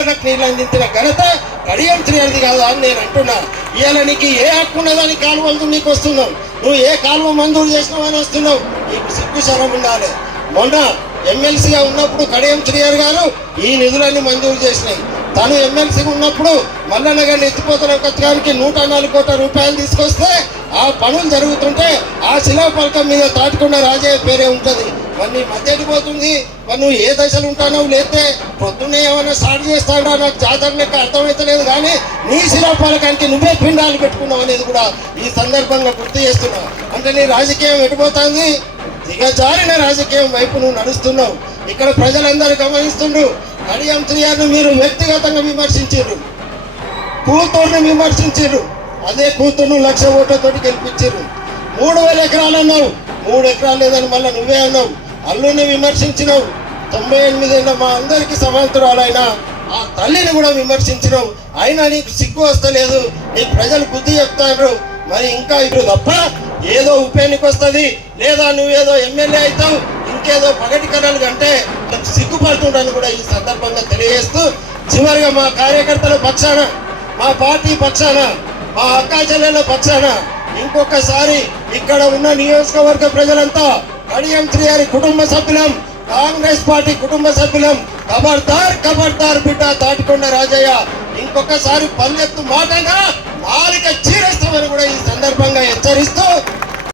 నీళ్ళు అందించిన ఘనత కడియం శ్రీహరిది కాదు అని నేను అంటున్నా. ఇవాళ నీకు ఏ హక్కు ఉన్నదని కాలువలతో నీకు వస్తున్నావు, నువ్వు ఏ కాలువ మంజూరు చేసినావు అని వస్తున్నావు. నీకు సిగ్గు శరం ఉండాలి. మొన్న ఎమ్మెల్సీగా ఉన్నప్పుడు కడియం శ్రీహరి గారు ఈ నిధులన్నీ మంజూరు చేసినాయి. తను ఎమ్మెల్సీగా ఉన్నప్పుడు మల్లన్న గారిని ఎత్తిపోతల పథకానికి 104 కోట్ల రూపాయలు తీసుకొస్తే ఆ పనులు జరుగుతుంటే ఆ శిలాఫలకం మీద తాటికొండ రాజయ్య పేరే ఉంటుంది. మరి నీ మధ్యకి పోతుంది. మరి నువ్వు ఏ దశలు ఉంటానో లేతే పొద్దున్నే ఏమైనా స్టార్ట్ చేస్తాడా నాకు జాతర లెక్క అర్థమవుతలేదు. కానీ నీ శిలాఫలకానికి నువ్వే పిండాలు పెట్టుకున్నావు అనేది కూడా ఈ సందర్భంగా గుర్తు చేస్తున్నావు. అంటే నీ రాజకీయం ఎటుపోతుంది, దిగజారిన రాజకీయం వైపు నువ్వు నడుస్తున్నావు. ఇక్కడ ప్రజలందరూ గమనిస్తుండ్రు. కడియం శ్రీహరిని మీరు వ్యక్తిగతంగా విమర్శించారు, కూతుర్ని విమర్శించారు. అదే కూతుర్ను 1,00,000 ఓట్లతోటి గెలిపించారు. 3,000 ఎకరాలు అన్నావు, 3 ఎకరాలు లేదని మళ్ళీ నువ్వే అన్నావు. అల్లుని విమర్శించినావు. 98 ఏళ్ళ మా అందరికీ సమాంతరాలైన ఆ తల్లిని కూడా విమర్శించినావు. అయినా నీకు సిగ్గు వస్తలేదు. నీకు ప్రజలు బుద్ధి చెప్తారు. మరి ఇంకా ఇప్పుడు తప్ప ఏదో ఉప ఎన్నిక వస్తుంది, లేదా నువ్వేదో ఎమ్మెల్యే అవుతావు, ఇంకేదో పగటి కళలు కంటే సిగ్గుపడుతుండని కూడా ఈ సందర్భంగా తెలియజేస్తూ, చివరిగా మా కార్యకర్తల పక్షాన, మా పార్టీ పక్షాన, మా అక్కా చెల్లెల పక్షాన ఇంకొకసారి ఇక్కడ ఉన్న నియోజకవర్గ ప్రజలంతా కడియం శ్రీహరి కుటుంబ సభ్యులం, కాంగ్రెస్ పార్టీ కుటుంబ సభ్యులం. ఖబర్దార్ ఖబర్దార్ బిడ్డ తాటికొండ రాజయ్య, ఇంకొకసారి పల్లెత్తు మాటగా నాలుక చీరేస్తామని కూడా ఈ సందర్భంగా హెచ్చరిస్తూ